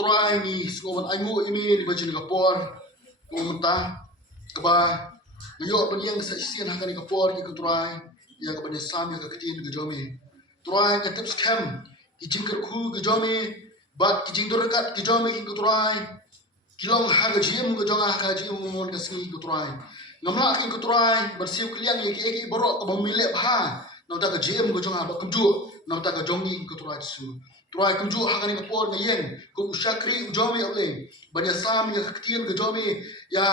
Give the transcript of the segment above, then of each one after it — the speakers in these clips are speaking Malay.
try ni skoman aimu imi di bajin kapor umta kaba ngayo banyang sa sian hakan kapor ki try ya ka banya sam ya ka kitin ke jomi try ka tips cam ki jingkar khu ke jomi bat ki jingdor kat ki jomi ki try kilong ha ga jim ke jonga ha jim mon ka singi ke try ngamla ki try bersiu kliang ye ki borok ka bamile ha nau ta ka jim ke jonga ba kumju nau ta ka jongi ke try su try kumju ha kan kapor ngayeng ku usyakri jomi ole banya sam ya ka kitin ke jomi ya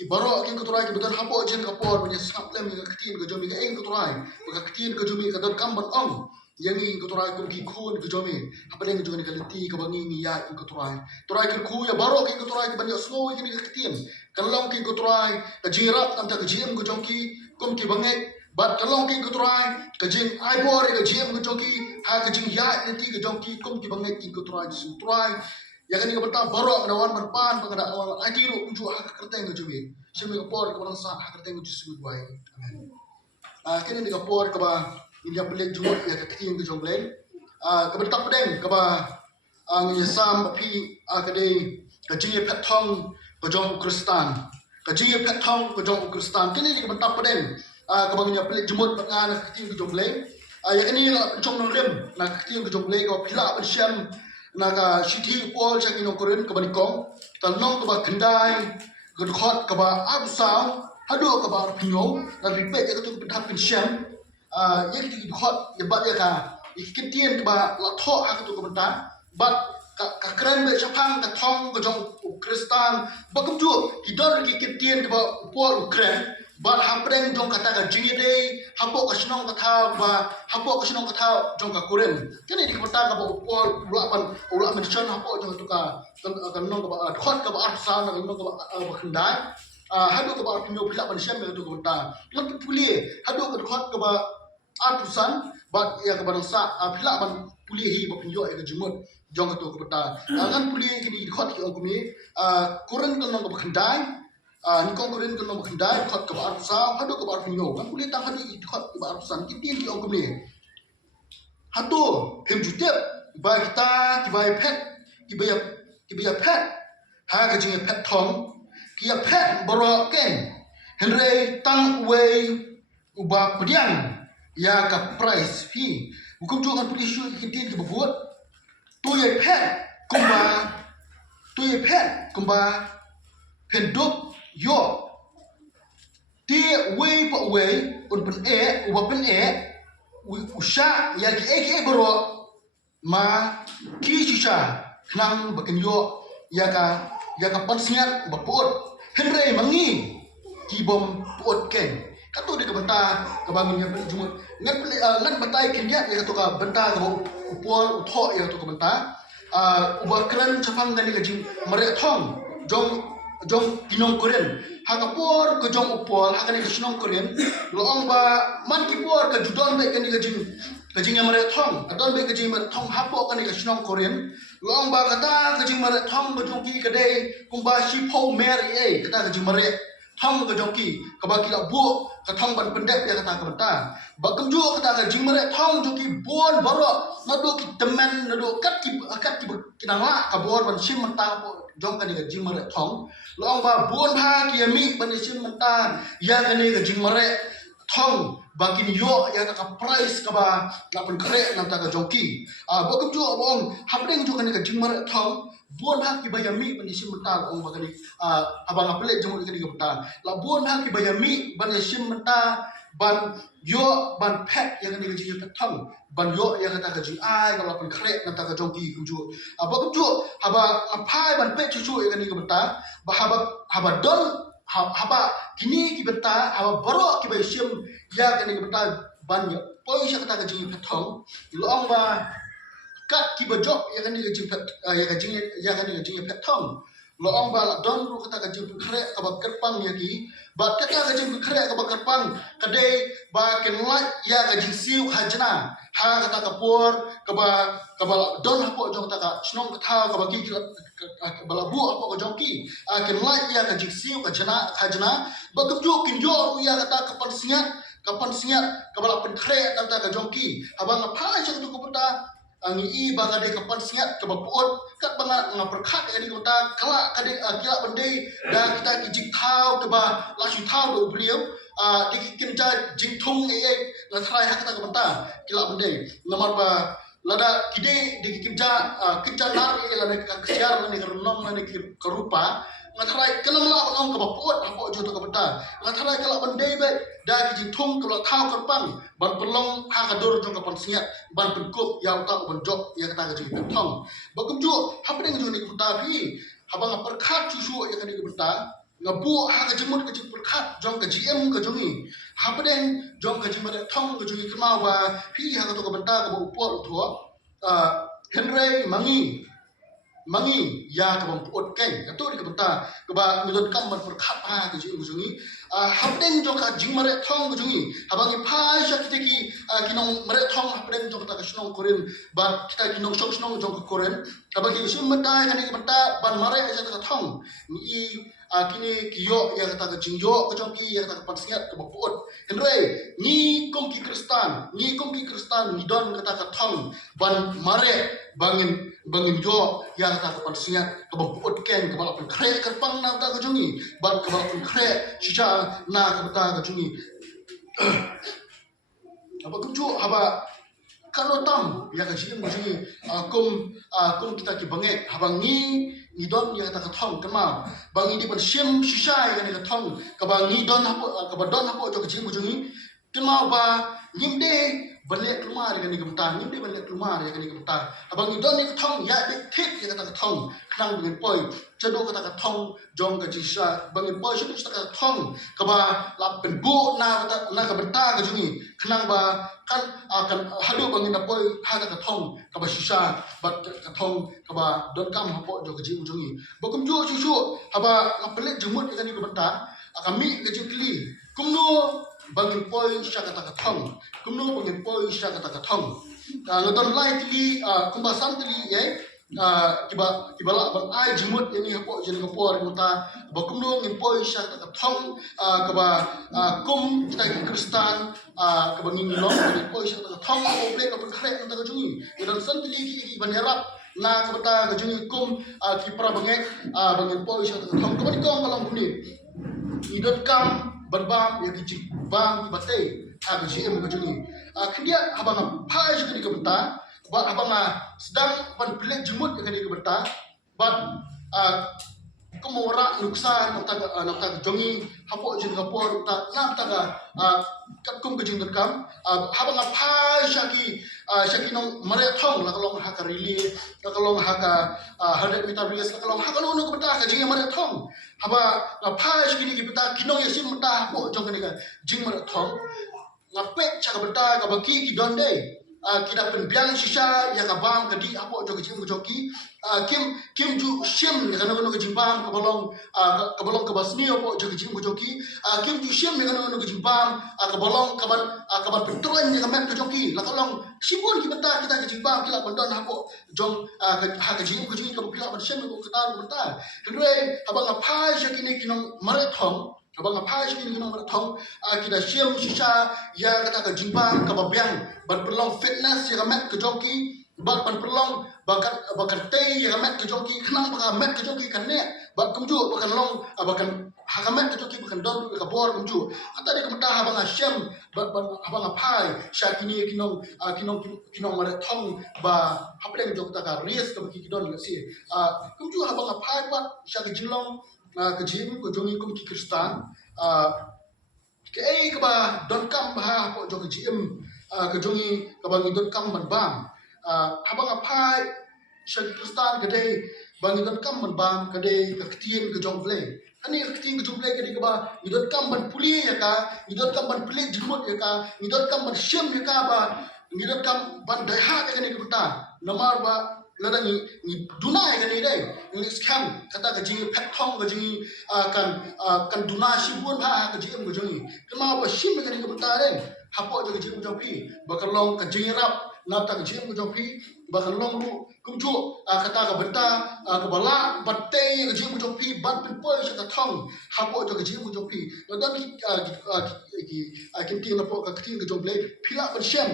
ki barok ki try ki betul hapo jen kapor banya sam lem ya ka kitin ke jomi ka eng ke try ka kitin ke jomi ka dan kamban ong yang ni ke try ku ki khun ke jomi apa leng jomi ka leti ka bangi ni ya ki try ki khu ya barok ki try ki banya snow ki ka kitin kalong ki try ka jirap tam ta ka jim ke jongki kum ki bangai bat kalong ki try ka jing ai bor ka jim ke jongki ha ka jing ya leti ka jongki kum ki bangai ki try su try ya kan ni ka bata barok na wan ban pangada awal ajiru unju ha ka kerteng ke jomi simi ka por ka orang sa ha kerteng ke su duai amen kini ni ka por ka ba India pelek jumut ya ka kiting ke jonglen ka bata pedeng ka ba ang yasam pi ka de ka jing pet thong ka jong kristan ka jing pet thong ka jong kristan kini ni ka bata pedeng ka ba India pelek jumut ka na kiting ke jonglen ya kini la chong nong rem na kiting ke jonglen ka pila ban syam na ka shithi pol cha ki nong koren ka ban kong ta nong ka ba khandai ka khot ka ba absam hadu ka ba pinyo na ripet ka tu pithap pin syam ya kita khot ya bat ya ka ikitien ka ba la tho ha ka tu ka banta bat ka kran be chapang ka thong ka jong kristan ba kum ju ki dor ki kitien ka ba pol ukren bat ha preng jong kata ka jingide hapo ka snong ka tha ba hapo ka snong ka tha jong ka kuren kene di ka banta ka ba pol ula man chon hapo jong tu ka nong ka ba khot ka ba arsa na nong ka ba khandai hadu ka ba pinyo pila ban syam tu ka banta lam puli hadu ka khot ka ba atusan bat ya ke bangsa pila ban puli hi ba pinyo ya ke jumut jong to ko bata ngan puli ki di khot ki okumi kuren kan nong ba khandai ni kong kuren kan nong ba khandai khot ka ba atusa hadu ka ba pinyo kan puli tang hadu khot ka ba atusan ki tin ki okumi hatu hem jutep ba kita ki ba pet ki ba pet ha ka jing pet thong ki ya pet boro ken henre tang wei uba pediang ya ka price fi hukum tu kan putih syu kitin ke buat tu ye pet kumba penduk yo ti wei pa wei un pen uba pen usha ya ki bro ma ki shisha nang bakin yo ya ka pansiat uba pot henre mangi ki bom pot ken katu di kebenta kebangun yang jumut ngan bentai kindia ya katu ka benta ka upol utho ya katu ka benta uba kran chapang gani ka jing mare thong jong kinong koren ha ka por ka jong upol ha kani ka sinong koren loong ba man ki por ka judon be kani ka jing mare thong adon be ka jing mare thong hapo kani ka sinong koren loong ba kata ka jing mare thong ka jong ki ka dei kumba shi pho mer kata ka jing mare thong ka jong ki ka ba ki la bu ka thong ban pendek ya kata ka benta ba kum ju kata ka jing mare thong ju ki bon baro na do ki temen na do kat ki na la ka bon ban sim menta po jong ka ni ka jing mare thong long ba bon ba ki mi ban sim menta ya ka ni ka jing mare thong ba ki yo ya ka price ka ba la pen kre na ta ka jong ki ba kum ju bong hapdeng ju ka ni ka jing mare thong bon ha ki bayami ban sim menta ong ba ka ni abang apelek jong ka ni ka benta la bon ha ki bayami ban sim menta ban yo ban pet yang ni ji pet thong ban yo yang kata ka ji ai ka lapun kre na ta ka jong ki ku ju aba ku ju haba apai ban pet chu yang ni ka benta ba haba don haba kini ki benta haba baro ki bai sim ya ka ni ka benta ban yo poi sha kata ka ji pet thong long ba kat ki ba jok yang ni ka ji pet yang ni ka ji pet thong loong ba don ru kata ka ji kre ka ba kerpang ya ki ba kata ka ji kre ka ba kerpang kade ba ken la ya ka ji siu hajna ha kata ka por ka ba don hapo jong ta ka snong ka tha ka ba ki ba la bu hapo ka jong ki ken la ya ka ji siu ka jana hajna ba kum ju kin yo ru ya kata ka pan singat ka ba la pen kre kata ka jong ki abang apa ja tu ko pata angi I baga de kapan siat ke bapuot kat banga ngaperkhat ani kota kala kade kila bende da kita kijik thau ke ba la chu thau do brio di kinja jingthung la thrai hak ta kata kila bende namar ba lada kide di kinja nar la ne ka kesiar la ne renong la ne kerupa ngathrai kelam la bang ke bapuot hapo jo to ka benda ngathrai kala bende be da kijing kalau thau kerpang ban pelong ha kadur jong kapan siat ban penkup ya utak ban jok ya kata ke jing thong bakum ju hapa deng jo ni kuta pi habang perkhat susu ya kani ke benda ngabu ha ka jimut ke jing perkhat jong ke GM ke jongi hapa deng jong ke jing made thong ke jongi kemau ba pi ha ka to ke benda ke bu puat thua Henry mangi ya ke bang puot keng itu di kebenta keba ngilot kam ban perkhat ha ke jungi hapdeng joka jingmare thong ke jungi habangi phai sha kiteki kinong mare thong hapdeng joka ta snong korin ban kita kinong snong joka koren habagi sum mata kan ke benta ban mare ja ta thong ni kini kiyo ya kata ke jingyo ke jongki ya kata ke pansiat ke bapuot henry ni kom ki kristan ni don kata ke thong ban mare bangin jo yang tak kepan siat ke bapuot ken ke balapun kre kerpang na ta ke jungi ban ke balapun kre sisa na ke beta ke jungi apa kunju haba kalau tam ya ke sini jungi kum kita ki banget habang ni don ya kata ke thong kema bangi di ban sim sisa ya ke thong ke bangi don hapo ke badon hapo jo ke jungi kema ba nimde balik keluar dengan gemtar ni dia balik keluar dengan gemtar abang idon ni thong ya de thik ya kata thong khang dengan poi cedo kata thong jong ke jisa bang poi cedo kata thong ke ba la pen bu na ke benta ke jungi khang ba kan akan hadu bang ina poi ha kata thong ke ba sisa ba ke thong ke ba don kam hapo jo ke jungi bokum ju susu haba ngapelek jemut dengan benta kami ke jingkli kumno bangin poi sya kata thong kumno bangin poi sya kata thong ngadon lai tili kumbasan tili kiba la bang ai jimut ini hapo jeni kapor muta bakumno ngin poi sya kata thong kaba kum kita ki kristan kaba ngin long bangin poi sya kata thong o ble kapun khrek nta ka jungi ngadon san tili ki banera na kabata ka jungi kum ki pra bangek bangin poi sya kata thong kaba ni kong kalam kuni idot kam berbam ya kecik bang batai aku GM ke jungi kemudian abang apa je ke benta buat abang sedang ban pelik jemut ke benta buat kemora nuksa nak jungi hapo je kapor nak kum ke jing kam abang apa syaki nong mare thong la kalong ha ka rili la kalong ha ka 100 meter race la kalong ha ka no ke benta ka jing mare thong haba apa syaki ni benta kinong yasim benta hapo jong ke jing mare thong ngapek cha ka benta ka baki ki donde kita penbiang sisa ya ka bam ka di hapo jong ke jing joki kim ju sim ne kana no ke jing bam ka bolong ka basni hapo jong ke jing joki kim ju sim ne kana no ke jing bam ka bolong ka ban petron ne ka mek joki la kalong sibun ki benta kita ke jing bam kila bandon hapo jong ha ka jing joki ka pila ban sim ko kata benta kedua abang apa syaki ni kinong marathon abang apa syaki ni kinong marathon kita sim sisa ya kata ka jing bam ka babiang ban pelong fitness ya ka mek ke joki ban pelong bakan tei ya mek ke joki khnang ba mek ke joki kan ne ba kumju bakan long bakan hakamet ke joki bakan don ka bor kumju kata de kamta habang syam habang apai syakini kinong marathon ba hapleng jok ta ka race ka baki don si kumju habang apai ba syak jinglong ke jim ko jongi kum ki kristan ke ka ba don kam ba ko jok jim ke jongi ka bang don kam ban bang habang apai syak kristan gede bang don kam ban bang gede ka ktien ke jong vle ani ktien ke jong vle gede ka ba idot kam ban puli ya ka idot kam ban puli jumut ya ka idot kam ban syem ya ka ba idot kam ban dai ha ka ni ka namar ba ladang ni dunai ka ni dai ni scam kata ka jing pet thong ka jing kan duna sibun ha ka jing ka jing kema ba syem ka ni ka dai hapo ka jing ka pi ba ka long ka jing rap na ta ka jing ka pi ba ka long lu kumju kata ka berta ka bala batte ka jim jo pi ban pen poi sa ka thong hapo jo ka jim jo pi no dan ki tin na po ka tin ka jo ble phila ban shem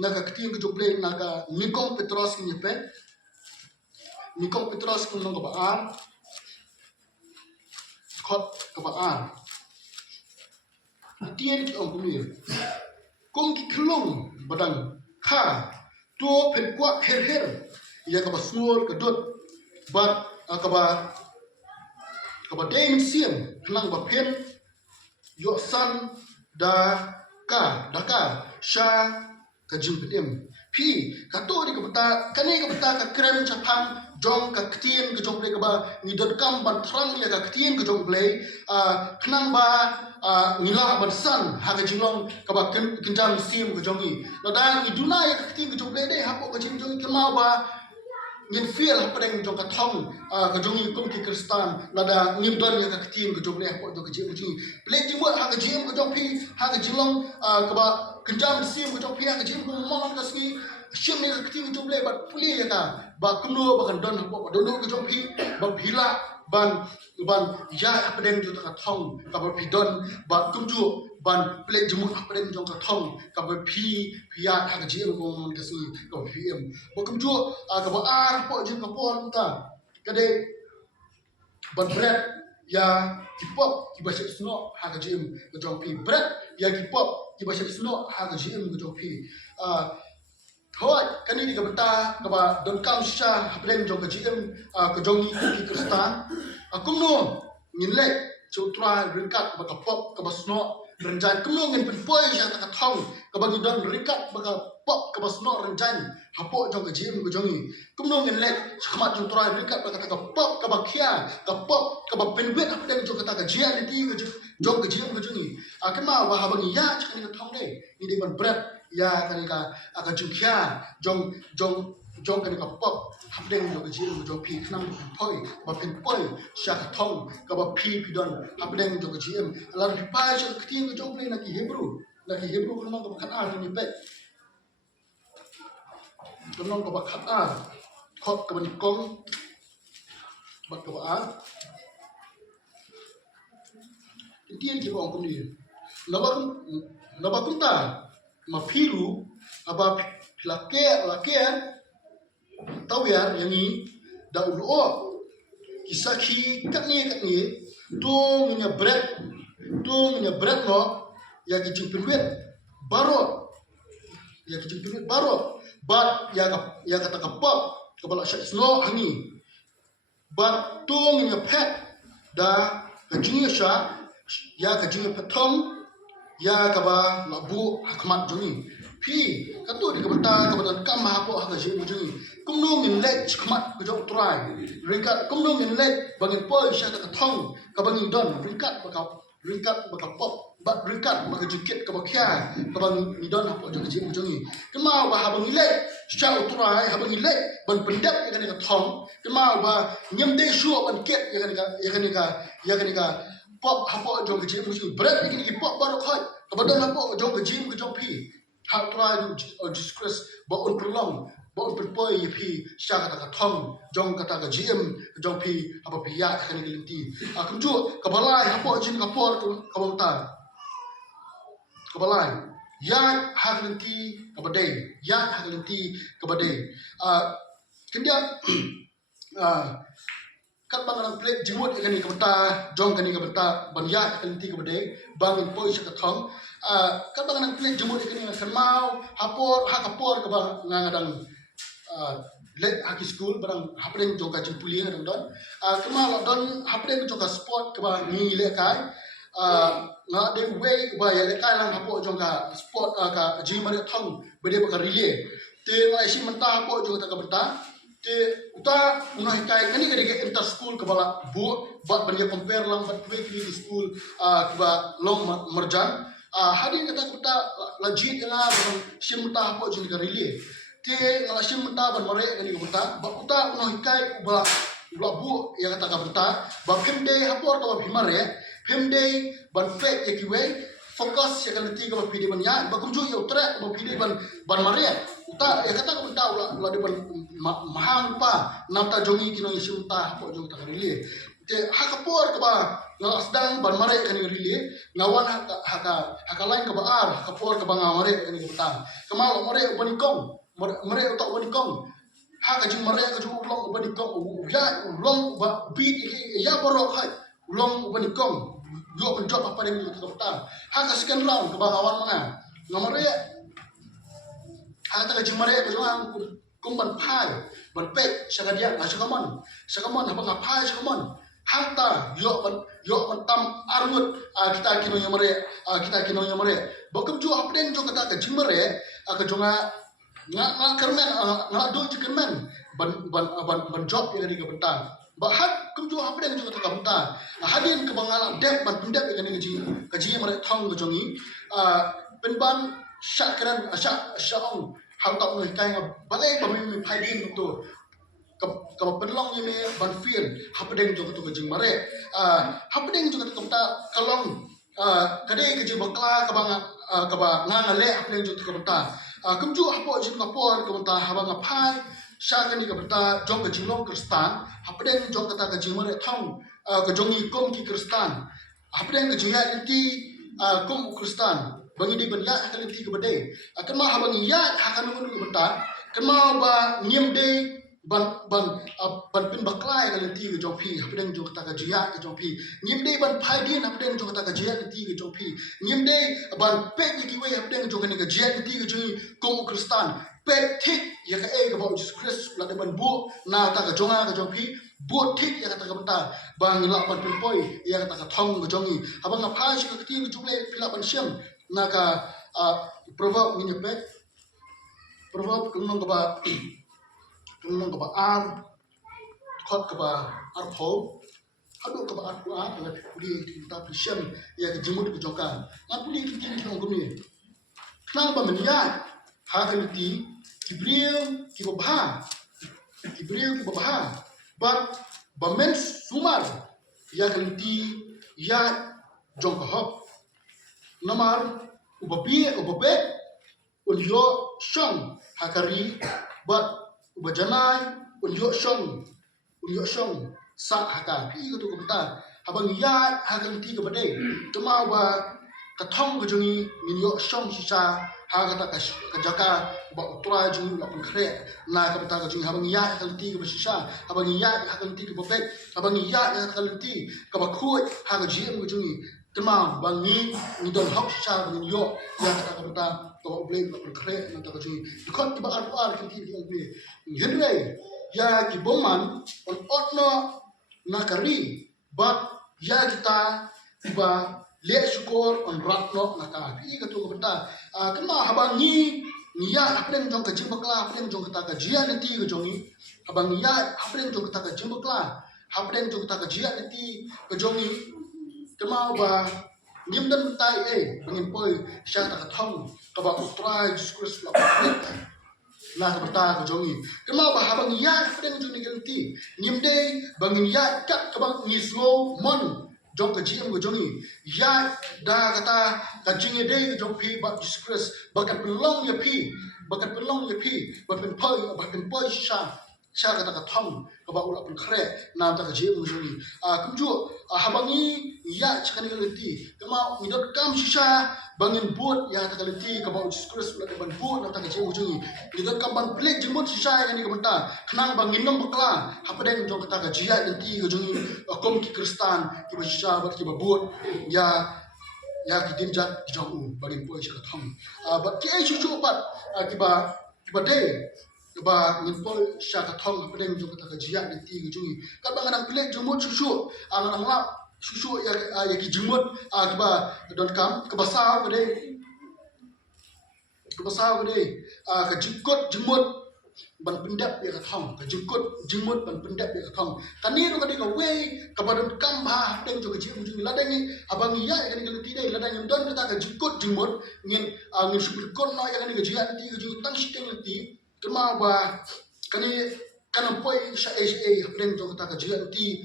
na ka tin ka jo ble na ka Nikon Petros ni pe Nikon Petros kun no ka ba an khot ka ba an tien ki ong kumir kong ki klong badang kha to pen kwa her ya ka ba suor ka dot bat ka ba deng siam nang ba pen yo san da ka sha ka jim pedem pi ka to di ka bata ka krem chapang jong ka ktien ka jong ble ka ba ni dot kam ban thrang le ka ktien ka jong ble khnang ba nila ban san ha ka jilong ka ba kinjam sim ka jong ni la da ni duna ya ka ktien ka jong ble de ha ko ka jim jong ka ma ba ngin feel ha padang jong ka thong ka jong ni kum ki kristan la da ngim don ya ka ktien ka jong ble ha ko ka jim jong ble ti mo ha ka jim ka jong pi ha ka jilong ka ba kinjam sim ka jong pi ha ka jim ko mo ka ski shim ni ka ktien ka jong ble ba puli ya ka ba kumno ba kan don ha ko don ka jong pi ba phila ban ya apden ju ka thong ka ba pidon ba kumju ban plek jumu apden jong ka thong ka ba ya ha ka jim ko mon ka si ka pm ba kumju ka ba po jim ka pon ta ka de ban bread ya kipop ki ba shek sno ha ka jim ka jong pi bread ya kipop ki ba shek sno ha ka jim ka jong pi Hoi, kani di kabata kaba don kam sha hapren jong ka jim ka jong ni ki kristan akum no ngin lek chutra ringkat ba ka pop ka ba sno renjan kum no ngin pen poi sha ka thong ka ba don ringkat ba ka pop ka ba sno renjan hapo jong ka jim ka jong ni kum no ngin lek khmat chutra ringkat ba ka pop ka ba khia ka pop ka ba pen wet hapren jong ka ta ka jia ni ti ka jong ka jim ka jong ni akama ba ha ba ni ya chani ka thong de ni de ban bread ya kanika aka jukya jong kanika pop hapdeng jo kajil jo pi khnam poi ba pin poi sha ka thong ka ba pi don hapdeng jo kajim alar pi pa jo ktin jo ple na ki hebru ko no ka khat a ni pe ko no ka ba khat a khop ka ba ni kong ba ka ba a tien ki ba ko ni na ba kun ta mapiru aba lake tawya yani da ulo kisaki katni to minya bread no ya ki jimpinwet baro but ya kata kapap kabala sno hani but to minya pet da kajinga sha ya kajinga patom ya kaba labu hakmat juni pi katu di kabata kabata kam ha po ha jing juni kumno ngin lek khmat ko jong try ringkat kumno ngin lek bangin poi sha ka thong ka bangin don ringkat baka pop ba ringkat baka jikit ka bakya ka bangin don ha po jong jing juni kema ba ha bangin lek sha try ha bangin lek ban pendap ya ka thong kema ba nyam de shu ban ket ya ka pop hapo jong ke jim musim bread ini ki pop baru khoi kepada hapo jong ke jim ke jong pi how try to discuss ba on prolong ba on perpoi pi sha kata ka thong jong kata ka jim ke jong pi apa pi ya kan ke linti akum ju ka balai hapo jin ka por ka bang ta ka balai ya ha linti ka badai ya ha linti ka badai kendia kat bang plek jimut kani ka bata jong kani ka bata banya kani ti ka bade bang poi sa ka thong kat bang plek jimut kani kan mau hapor ha ka por ka bang ngadang let haki school barang hapren jong ka jimpuli ngadang don kema don hapren jong ka sport ka bang ni le kai nga de way ba ya le kai lang hapo jong ka sport ka jim mari thong bade ba ka relay te ngai sim menta hapo jong ka bata uta unai kai kani kani inter school kabala bu bat bania compare lang bat weekly di school ba long marjan hadin kata kuta legit nga ban simta po jin ka rili te ngala simta ban mare kani kuta ba kuta unai kai ba bu ya kata ka kuta ba pemde hapor ka ba himare pemde ban fake yakiwe fokus ya kan ti ka pidi ban ya ba kum ju yo tra ba pidi ban mare uta ya kata ko ta la de ban mahang pa nata jongi kino isu ta po jong ta rile te hakapor ka ba nga asdang ban mare kan rile ngawan haka lain ka ba ar hakapor ka ba nga mare kan ka ta kamal mare ban kong mare uta ban kong haka jing mare ka ju long ban kong ya long ba bi ya borok hai long ban kong yo menjawab apa yang kita kata. Hak sekian round ke bawah mana? Nomor dia. Hak tak jemari ke orang kumban pai, berpek sekadia, sekaman apa ngapai sekaman. Hak tak yo mentam arut kita kino nyamare. Bakum ju apa yang jo kata ke jemari ke jonga ngak kermen ngak do kermen ban job yang di kebentan. Bahat kumju apa yang juga tak bentar. Hadin kebangalan dep ban pendep yang kaji mereka thong kejongi. Penban syak keran syang hal tak boleh kaya balai bami hadin tu. Kalau penlong ini ban feel apa yang juga tu kaji mereka. Apa yang juga tak bentar kalong kadai kaji bakla kebang ngale apa yang juga tak bentar. Kumju apa juga kapor kebentar habang apai. Syakan ni kata jong ke jinglong Kristan, apa yang jong kata ke jingmare thong ke jongi kom ki Kristan, apa yang ke jaya inti kom Kristan, bangi di benya akan inti ke badai, akan mah habang iya akan mengun ke bentar, akan mah ba ngiem de ban pin baklai akan inti ke jong pi, apa yang jong kata ke jaya ke jong pi, ngiem de ban paidin apa yang jong kata ke jaya inti ke jong pi, ngiem de ban pek ki we apa yang jong ke jaya inti ke jongi kom Kristan. Petik ya ke about Jesus Christ la de ban bu na ta ka jonga ka jongpi bu tik ya ka ta ka banta bang la ban poi ya ka ta ka thong ka jongi abang nga phai shi ka ti ka juble pila ban siam na ka proverb ni pe proverb kunong ka ba ar khot ka ba ar pho hadu ka ba ar puan la puli ta siam ya ka jimut ka jongka na puli ki ti ngom ni nang ba menia ha ka ti Kibriu kibabha, but bamen sumar ya kanti ya jongkahop, namar ubabe unyo shong hakari, but ubajanai unyo shong sa haka pi ko to kumta habang ya hakanti ka bade tuma ba kathong ko jungi minyo shong sisa ha kata ka jaka ba utra jung la pun khre na ka bata ka jung habang ya ka ti ka basisa habang ya ka ti ka bobek habang ya ka ti ka ba khu ha ka ji ko jung tema bangi ni don hok sa ni yo ya ka bata ka ba ble la pun khre na ta ka jung khot ba ar ka ti ka ble hedre ya ki boman on otno na kari but ya kita ba le syukur on ratno naka pi ka tu benda kena habang ni ya apa yang jong ka jimbakla apa yang jong kata ka jia nanti ka jongi habang ya apa yang jong kata ka jimbakla apa yang jong kata ka jia nanti ka jongi kema ba nim dan tai bangin poi sya ta ka thong ka ba utrai diskus la na ka bata ka jongi kema ba habang ya apa yang jong ni ganti nim de bangin ya kat ka bang ni slow mon jong ka jiem go jongi ya da kata ka jinge de jong pi ba disgrace bakat pelong ya pi bakat pen poi sha kata ka thong ka ba ula pen khre na ta ka jiem go jongi kumju habangi ya chakani ka leti kama midot kam shisha bangin bot ya ta ka leti ka ba disgrace ula ban bot na ta ka jiem go jongi midot kam ban plek jimot shisha ya ni ka banta khnang bangin nom bakla hapadeng jong kata ka jia leti go jongi kom ki kristan ki ba shisha ba ki ba bot ya ki dinjat ki jong bangin poi sha ka thong ba ki ai chu pat ki ba de ba ngin poi sha ka thong hapadeng jong kata ka jia leti go jongi ka bang nang plek jimot shushu ang la shushu ya ki jimot ki ba don kam ka basa ko de ka jikot jimot ban pendap ya ka thong ka jikot jimot ban pendap ya ka thong kani ro ka de ka we ka ba don kam ba deng jo ka ji ujung la deng abang ya ka ni ka ti dei la deng don ka ka jikot jimot ngin shupil kon no ya ka ni ka ji ya ti ka ju tang shi teng ti kema ba kani Karena poi sa hapdeng jong kata kajian ti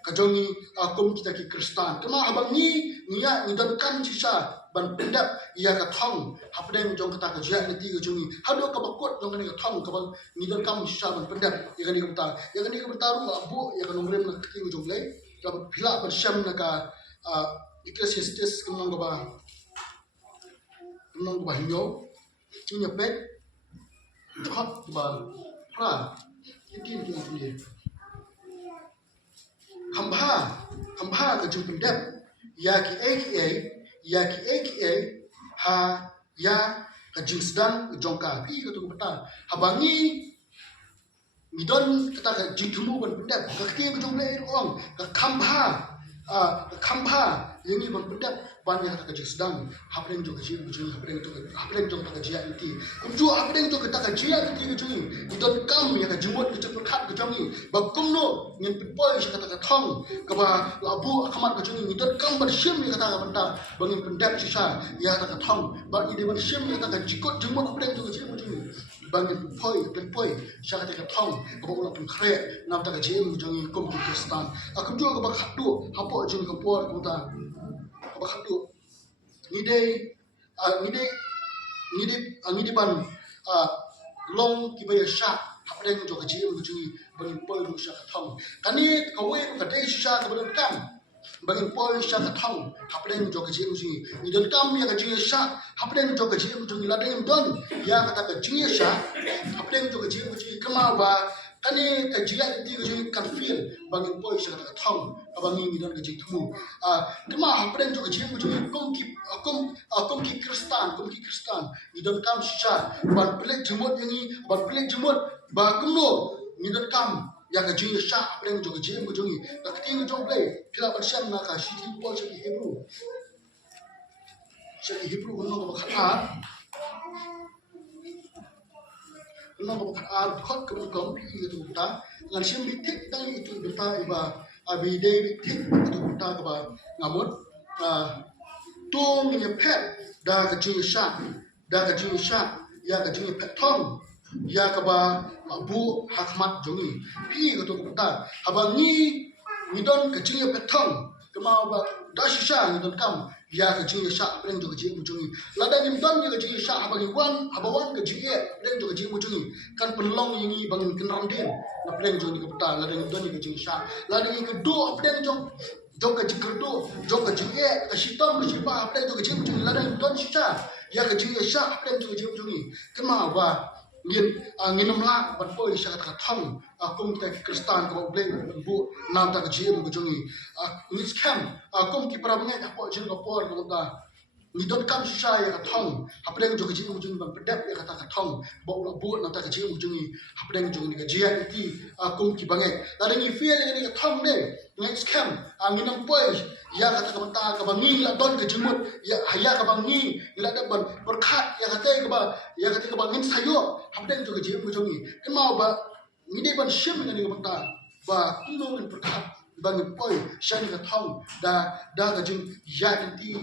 kajongi kom kita ki Kristan. Kema abang ni niya ni dan kan sisa ban pendap ia ka thong hapdeng jong kata kajian ti kajongi. Hado ka bakot jong ka thong ka bang ni dan kam sisa ban pendap ia kan ka bertaruh abu ia kan umrem nak ki jong le. Ka phila ban syam na ka Ecclesiastes kemang ka ba hinyo punya pet hot ba pra Ikin tu dia. Hamba ke jumpa dep. Ya ki ha ya ke jing sedang jongka. Pi ke tu betul. Habangi midon kata ke jing tumu ban pendap. Ke ketiga ke jumpa orang. Ke kambha yang ni ban pendap ban yang kata ke jing sedang. Hapdeng jo ke jing hapdeng jo kata ke jia inti. Kunju hapdeng jo kata ke jia inti ke jing. Midon kam yang ke jumut ke jumpa kat ke jangi. Ba kumno ngin pipoi kata ke thong ke ba labu akamat ke jangi. Midon kam ban syim yang kata ke benda bangin pendap sisa ya kata ke thong. Ba ide ban syim yang kata ke jikot jumut hapdeng jo ke jing ke jangi. Bangin pipoi sya kata ke thong ke ba ulah pun kre nam ta ke jing ke jangi kum ki Kristan. Akum jo ke ba khatu hapo jing ke por ku ta. Ba khatu ngide ban long kibaya sha hapdeng jo kaji mu jungi bangin poi ru sha thong kani kawe ka dei sha ka ban kam bangin poi sha thong hapdeng jo kaji mu jungi ni don kam ya kaji sha hapdeng jo kaji mu jungi la deng don ya kata kaji sha hapdeng jo kaji mu jungi kama ba kani kaji ya ti kaji kan feel bangin poi sha ka thong abangin ni don kaji tumu kama hapdeng jo kaji mu jungi kom ki Kristan ni don kam sha ban plek jumut yang ban plek jumut ba kumno ni don kam ya ka jing sha hapdeng jo kaji mu jungi ka ting jo play pila ban syam na ka shi ti po shi Hebrew no ka khat no ka khat khot ka kom pi tu ta ngan syam bi tik dang itu beta iba abi de bi tik tu ta ka ba ngamut tung ni pet da ka jing sha ya ka jing pet thong ya ka ba bu hakmat jongi pi ko to ta habangi ni don ka jing pet thong kemau ba da sha ni don kam ya ka jing sha preng jo ka jing jongi lada ni don ni ka jing sha habangi habawan ka jing preng jo ka jing jongi kan penlong ini bangin kenram din na preng jo ni ka ta lada ni don ni ka jing sha lada ni ka do preng jo ka jikerdo jo ka jing ka shitam ka shipa preng jo ka jing jongi lada ni don sha ya ka jing sha preng jo ka jing jongi kemau ba nginam la ban poi sha ka thong kum ta Kristan ko bleng bu nam ta ji mu jongi ni scam kum ki pra bnya ko jin ko por ko ta ni don kam sha ya ka thong hapdeng jo ji mu jongi ban pedap ya ka ta thong bo bu nam ta ji mu jongi hapdeng jo ni ka ji ya ti kum ki bangai la deng ni feel ni ka thong de ni scam nginam poi ya kata ka banta ka bangi la don ka jimut ya ka bangi la da ban berkat ya kata ka bangin sayo hapdeng jo ka jim mu jongi kemau ba ni de ban shim ni ka banta ba kuno ni berkat bangin poi shani ka thong da ka jing ya ti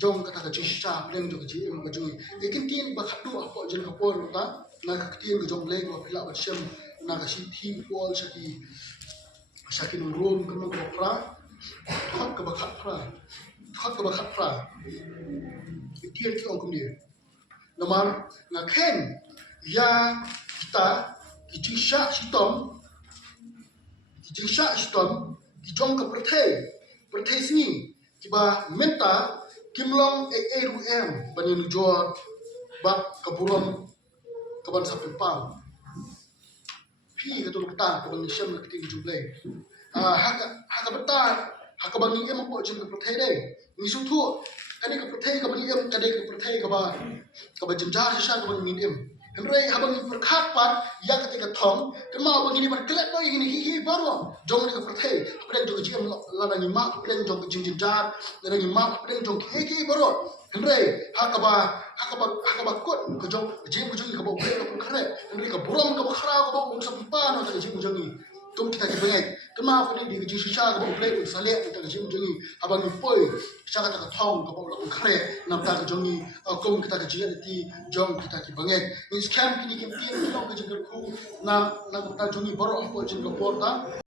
jong kata ka jisha hapdeng jo ka jim mu jongi ikin tin ba khatu apo jin ka por ta na ka tin ka jong le ko phila ba shim na ka shi thi pol shaki no room kemang ko pra khot ka bakhat pra ikian ki ongkum dia nomor ngakhen ya kita kijisha sitom kijong ka perthai sini kiba menta kimlong rum banin jor bat kaburon kaban sapempang pi ka tu ta ko ni syam ka ti juble haka betar haka bang em ko jin ka prothai de ni su thu kani ka prothai ka bang em ka de ka prothai ka ba jin jar sha ka bang min em henre habang ni perkhat pan ya ka te ka thong ka ma bang ni ban klet no ni hi baro jong ni ka prothai apren jong jim la na ni ma apren jong jin jar la ni ma apren jong hi baro henre haka ba kot ka jong jim jong ka ba ka khare henre ka buram ka ba khara ka ba sa pa no ka jim jong ni tum kita ke bengai kema ma ko ni di ji sha ko play ko sale ta ka jim jongi abang ni poi sha ka thong ko lo khre nam ta ka jongi kom kita ka ji ti jong kita ki bangek ni scam ki ni kim ti no ka ji ku na ta jongi baro ko jin ko por ta